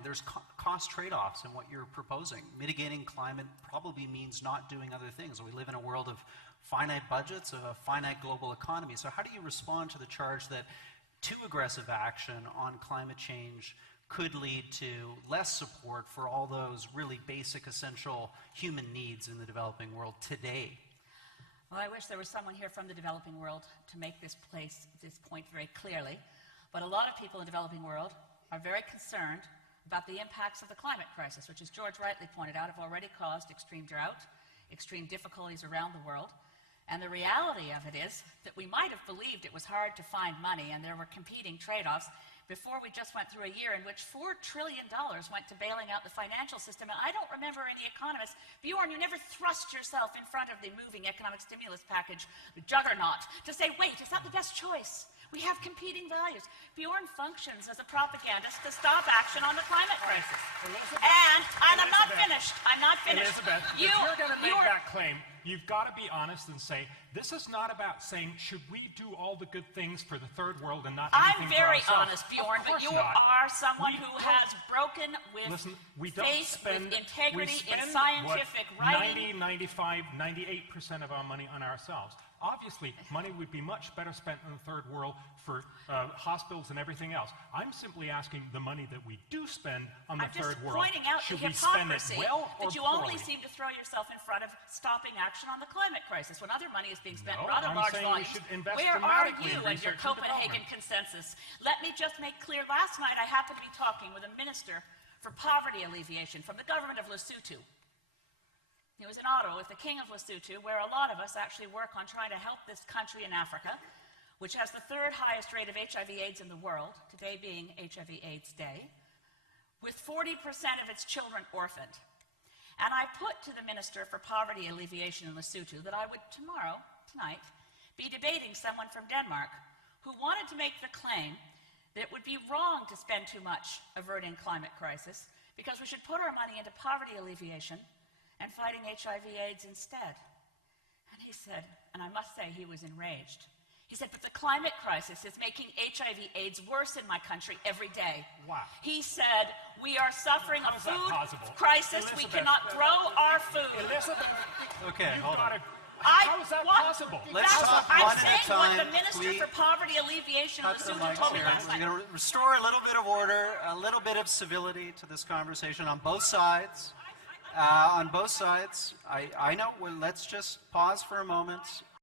and there's cost trade-offs in what you're proposing. Mitigating climate probably means not doing other things. We live in a world of finite budgets, a finite global economy. So how do you respond to the charge that too aggressive action on climate change could lead to less support for all those really basic, essential human needs in the developing world today? Well, I wish there was someone here from the developing world to make this point very clearly. But a lot of people in the developing world are very concerned about the impacts of the climate crisis, which, as George rightly pointed out, have already caused extreme drought, extreme difficulties around the world. And the reality of it is that we might have believed it was hard to find money and there were competing trade-offs before we just went through a year in which $4 trillion went to bailing out the financial system. And I don't remember any economists, Bjorn, you never thrust yourself in front of the moving economic stimulus package, the juggernaut, to say, wait, is that the best choice? We have competing values. Bjorn functions as a propagandist to stop action on the climate crisis. And I'm not finished. I'm not finished. Elizabeth, if you're going to make that claim, you've got to be honest and say, this is not about saying, should we do all the good things for the third world and not anything I'm very for ourselves? honest, Bjorn, but you are someone who has broken with faith, with integrity in scientific writing. 95, 98% of our money on ourselves. Obviously, money would be much better spent in the third world for hospitals and everything else. I'm simply asking the money that we do spend on the third world. I'm just pointing out the hypocrisy that you only seem to throw yourself in front of stopping action on the climate crisis when other money is being spent in rather large volumes. Where are you and your Copenhagen consensus? Let me just make clear, last night I happened to be talking with a minister for poverty alleviation from the government of Lesotho. He was in Ottawa with the King of Lesotho, where a lot of us actually work on trying to help this country in Africa, which has the third highest rate of HIV/AIDS in the world, today being HIV/AIDS Day, with 40% of its children orphaned. And I put to the Minister for Poverty Alleviation in Lesotho that I would tonight, be debating someone from Denmark who wanted to make the claim that it would be wrong to spend too much averting climate crisis because we should put our money into poverty alleviation and fighting HIV/AIDS instead. And he said, and I must say he was enraged, he said, but the climate crisis is making HIV/AIDS worse in my country every day. Wow. He said, we are suffering a food crisis. Elizabeth, we cannot grow our food. Elizabeth, okay, hold on. How is that possible? Let's talk I'm one saying at a time. what the Minister for Poverty Alleviation in Lesotho told me last night. We're going to restore a little bit of order, a little bit of civility to this conversation on both sides. I know. Well, let's just pause for a moment.